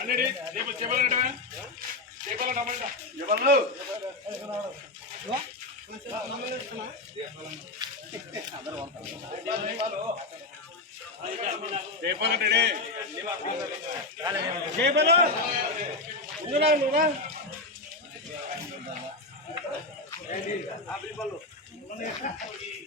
అన్నడి రేపు చెప్పాలంటే చెప్పాలంట చెప్పాలంటే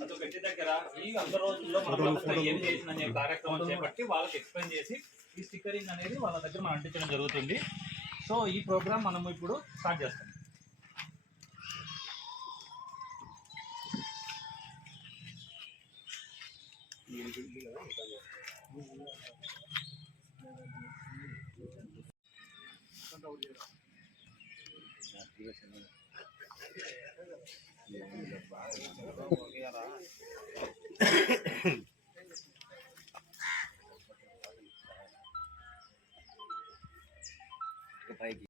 అదొక ఇంటి దగ్గర ఈ వంద రోజుల్లో మన ప్రభుత్వం ఏం చేసిందనే కార్యక్రమం చేపట్టి వాళ్ళకి ఎక్స్ప్లెయిన్ చేసి ఈ స్టిక్కరింగ్ అనేది వాళ్ళ దగ్గర మనం అంటించడం జరుగుతుంది సో ఈ ప్రోగ్రామ్ మనం ఇప్పుడు స్టార్ట్ చేస్తాం Thank you.